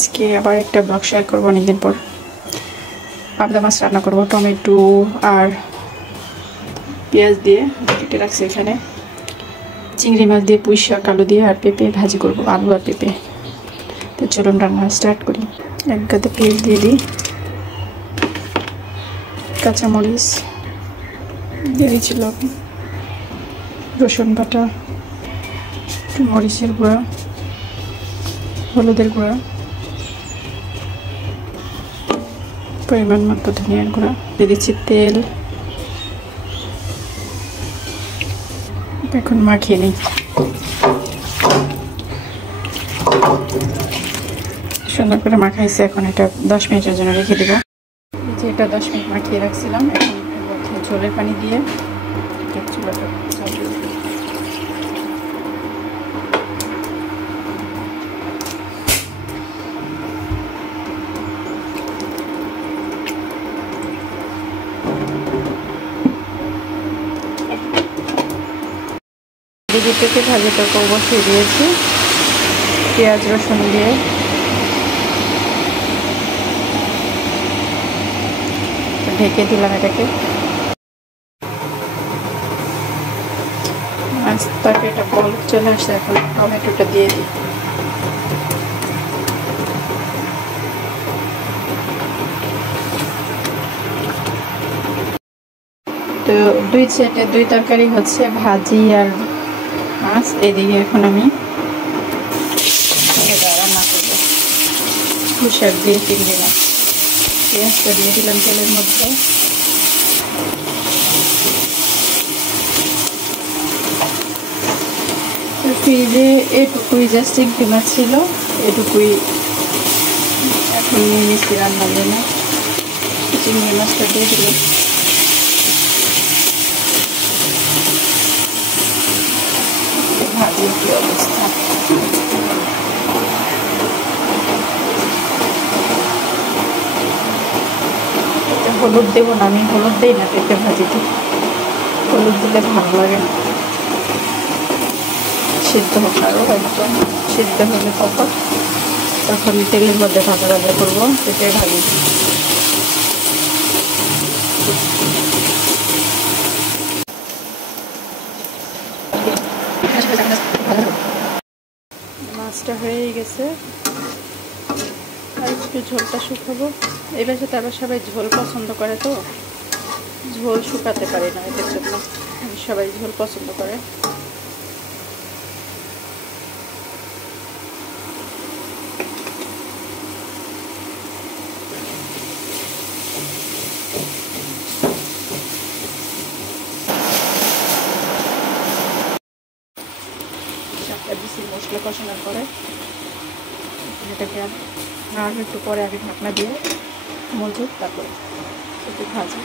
আজকে আবার একটা ব্লগ শেয়ার করবো অনেকদিন পর। পাবদা মাছ রান্না করবো টমেটো আর পেঁয়াজ দিয়ে কেটে রাখছি এখানে। চিংড়ি মাছ দিয়ে পুঁই শাক আলু দিয়ে আর পেঁপে ভাজি করবো, আলু আর পেঁপে। তো চলুন রান্না স্টার্ট করি। এক গাদা পেঁয়াজ দিয়ে দিই, কাঁচামরিচ দিয়ে দিচ্ছি, রসুন বাটা, মরিচের গুঁড়া, হলুদের গুঁড়া, পরিমাণ মতো ধনিয়ার গুঁড়া, দিয়ে দিচ্ছি তেল। এখন মাখিয়ে নিই। সুন্দর করে মাখাইছে, এখন এটা 10 মিনিটের জন্য রেখে দেবো। যে এটা 10 মিনিট মাখিয়ে রাখছিলাম, এখন এর মধ্যে ঝোলের পানি দিয়ে চুলাটা চাপিয়ে দিই। দিদি পেঁপে ভাজিটাকে বসিয়ে দিয়েছি পেঁয়াজ রসুন দিয়ে। ঢেকে দিলাম এটাকে। আস্তে এটা বল চলে আসছে, এখন টমেটোটা দিয়ে দিই। তো দুই সেটে দুই তরকারি হচ্ছে, ভাজি আর মাছ। এদিকে এখন আমি রান্না করবো পুঁই শাক দিয়ে চিংড়ি মাছ। পেঁয়াজটা দিয়ে দিলাম তেলের মধ্যে। ফ্রিজে এটুকুই জাস্ট চিংড়ি মাছ ছিল, এটুকুই এখন নিয়ে নিচ্ছি রান্নার জন্য। চিংড়ি মাছটা দিয়ে দিলাম। ভাজির কি অবস্থা! হলুদ দেবো না, আমি হলুদ দিই না পেঁপে ভাজিতে। হলুদ দিলে ভালো লাগে না। সিদ্ধ হোক আরও একদম সিদ্ধ হলে তখন তেলের মধ্যে ভাজা ভাজা করবো পেঁপে ভাজি। মাছটা হয়ে গেছে, আর একটু ঝোলটা শুকাবো। এবার সাথে আবার সবাই ঝোল পছন্দ করে, তো ঝোল শুকাতে পারি না, এদের জন্য সবাই ঝোল পছন্দ করে। মশলা কষানোর পরে এটাকে আর একটু পরে আগে ঢাকনা দিয়ে মজুদ, তারপরে একটু ভাজি।